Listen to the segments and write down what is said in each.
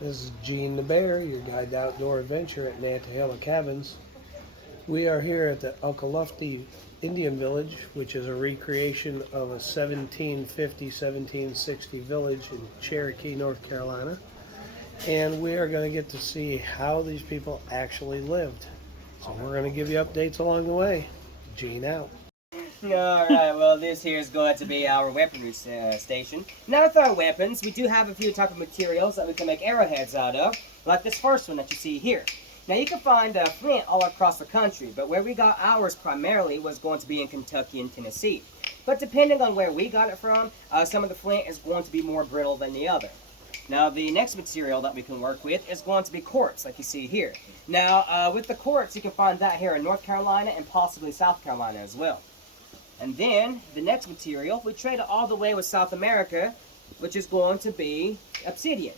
This is Gene the Bear, your guide to outdoor adventure at Nantahala Cabins. We are here at the Oconaluftee Indian Village, which is a recreation of a 1750-1760 village in Cherokee, North Carolina. And we are going to get to see how these people actually lived. So we're going to give you updates along the way. Gene out. Alright, well this here is going to be our weaponry station. Now with our weapons, we do have a few type of materials that we can make arrowheads out of, like this first one that you see here. Now you can find flint all across the country, but where we got ours primarily was going to be in Kentucky and Tennessee. But depending on where we got it from, some of the flint is going to be more brittle than the other. Now the next material that we can work with is going to be quartz, like you see here. Now with the quartz, you can find that here in North Carolina and possibly South Carolina as well. And then, the next material, we trade it all the way with South America, which is going to be obsidian.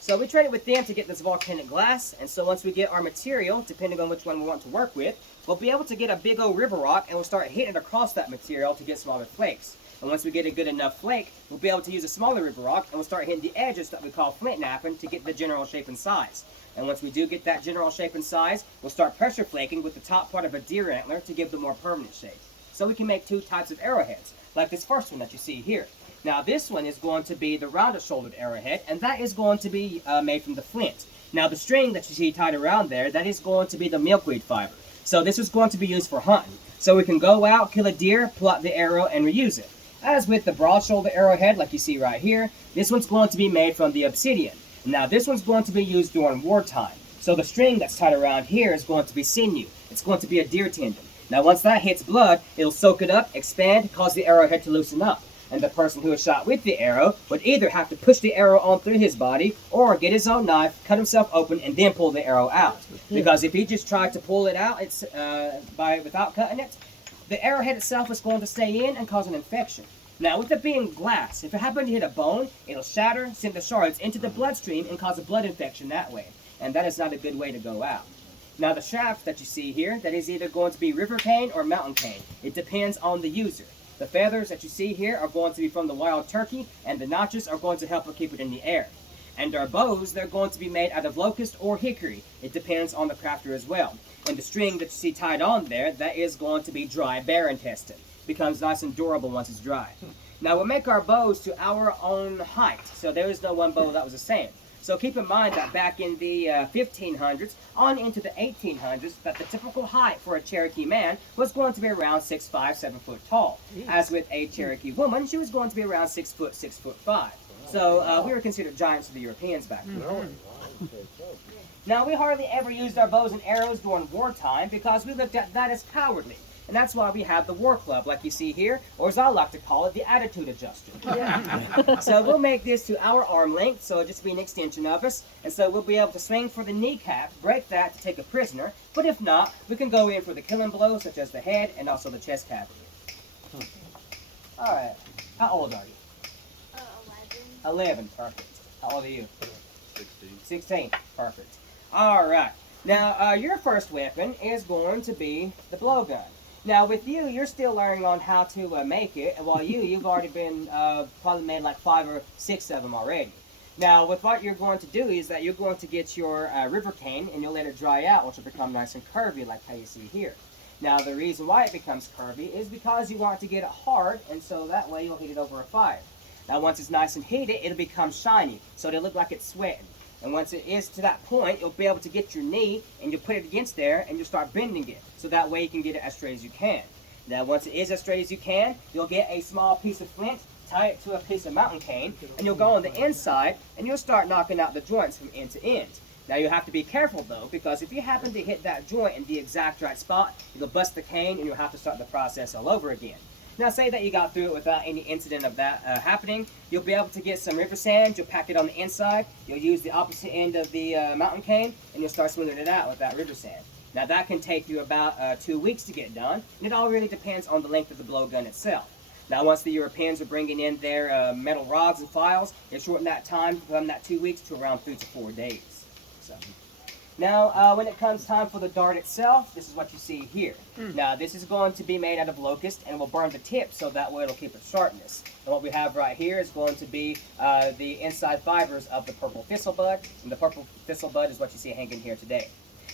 So we trade it with them to get this volcanic glass, and so once we get our material, depending on which one we want to work with, we'll be able to get a big old river rock, and we'll start hitting it across that material to get smaller flakes. And once we get a good enough flake, we'll be able to use a smaller river rock, and we'll start hitting the edges that we call flint napping to get the general shape and size. And once we do get that general shape and size, we'll start pressure flaking with the top part of a deer antler to give the more permanent shape. So we can make two types of arrowheads, like this first one that you see here. Now this one is going to be the rounded shouldered arrowhead, and that is going to be made from the flint. Now the string that you see tied around there, that is going to be the milkweed fiber. So this is going to be used for hunting. So we can go out, kill a deer, pull out the arrow, and reuse it. As with the broad shoulder arrowhead, like you see right here, this one's going to be made from the obsidian. Now this one's going to be used during wartime. So the string that's tied around here is going to be sinew. It's going to be a deer tendon. Now once that hits blood, it'll soak it up, expand, cause the arrowhead to loosen up. And the person who is shot with the arrow would either have to push the arrow on through his body or get his own knife, cut himself open, and then pull the arrow out. Because if he just tried to pull it out without cutting it, the arrowhead itself is going to stay in and cause an infection. Now with it being glass, if it happened to hit a bone, it'll shatter, send the shards into the bloodstream, and cause a blood infection that way. And that is not a good way to go out. Now the shaft that you see here, that is either going to be river cane or mountain cane. It depends on the user. The feathers that you see here are going to be from the wild turkey, and the notches are going to help it keep it in the air. And our bows, they're going to be made out of locust or hickory. It depends on the crafter as well. And the string that you see tied on there, that is going to be dry bear intestine. Becomes nice and durable once it's dry. Now we'll make our bows to our own height, so there is no one bow that was the same. So keep in mind that back in the 1500s on into the 1800s, that the typical height for a Cherokee man was going to be around 6'5", 7 foot tall. As with a Cherokee woman, she was going to be around 6 foot, 6'5". So we were considered giants to the Europeans back then. Now we hardly ever used our bows and arrows during wartime because we looked at that as cowardly. And that's why we have the war club, like you see here, or as I like to call it, the attitude adjuster. Yeah. So we'll make this to our arm length, so it'll just be an extension of us. And so we'll be able to swing for the kneecap, break that to take a prisoner. But if not, we can go in for the killing blow, such as the head and also the chest cavity. All right. How old are you? 11. 11, perfect. How old are you? 16. 16, perfect. All right. Now, your first weapon is going to be the blowgun. Now, with you, you're still learning on how to make it, and while you've already been probably made like 5 or 6 of them already. Now, with what you're going to do is that you're going to get your river cane, and you'll let it dry out, which will become nice and curvy, like how you see here. Now, the reason why it becomes curvy is because you want to get it hard, and so that way you'll heat it over a fire. Now, once it's nice and heated, it'll become shiny, so it'll look like it's sweating. And once it is to that point, you'll be able to get your knee, and you'll put it against there, and you'll start bending it. So that way you can get it as straight as you can. Now, once it is as straight as you can, you'll get a small piece of flint, tie it to a piece of mountain cane, and you'll go on the inside, and you'll start knocking out the joints from end to end. Now, you have to be careful, though, because if you happen to hit that joint in the exact right spot, you'll bust the cane, and you'll have to start the process all over again. Now, say that you got through it without any incident of that happening. You'll be able to get some river sand. You'll pack it on the inside. You'll use the opposite end of the mountain cane, and you'll start smoothing it out with that river sand. Now, that can take you about 2 weeks to get done, and it all really depends on the length of the blowgun itself. Now, once the Europeans are bringing in their metal rods and files, they shorten that time from that 2 weeks to around 3 to 4 days. So, Now, when it comes time for the dart itself, this is what you see here. Now, this is going to be made out of locust and will burn the tip so that way it'll keep its sharpness. And what we have right here is going to be the inside fibers of the purple thistlebud, and the purple thistlebud is what you see hanging here today.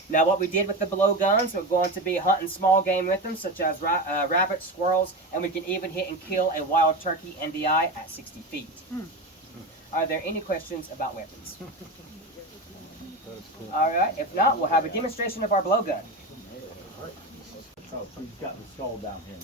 Now, what we did with the blowguns, we're going to be hunting small game with them, such as rabbits, squirrels, and we can even hit and kill a wild turkey in the eye at 60 feet. Are there any questions about weapons? All right, if not, we'll have a demonstration of our blowgun. Oh, so you've got the skull down here.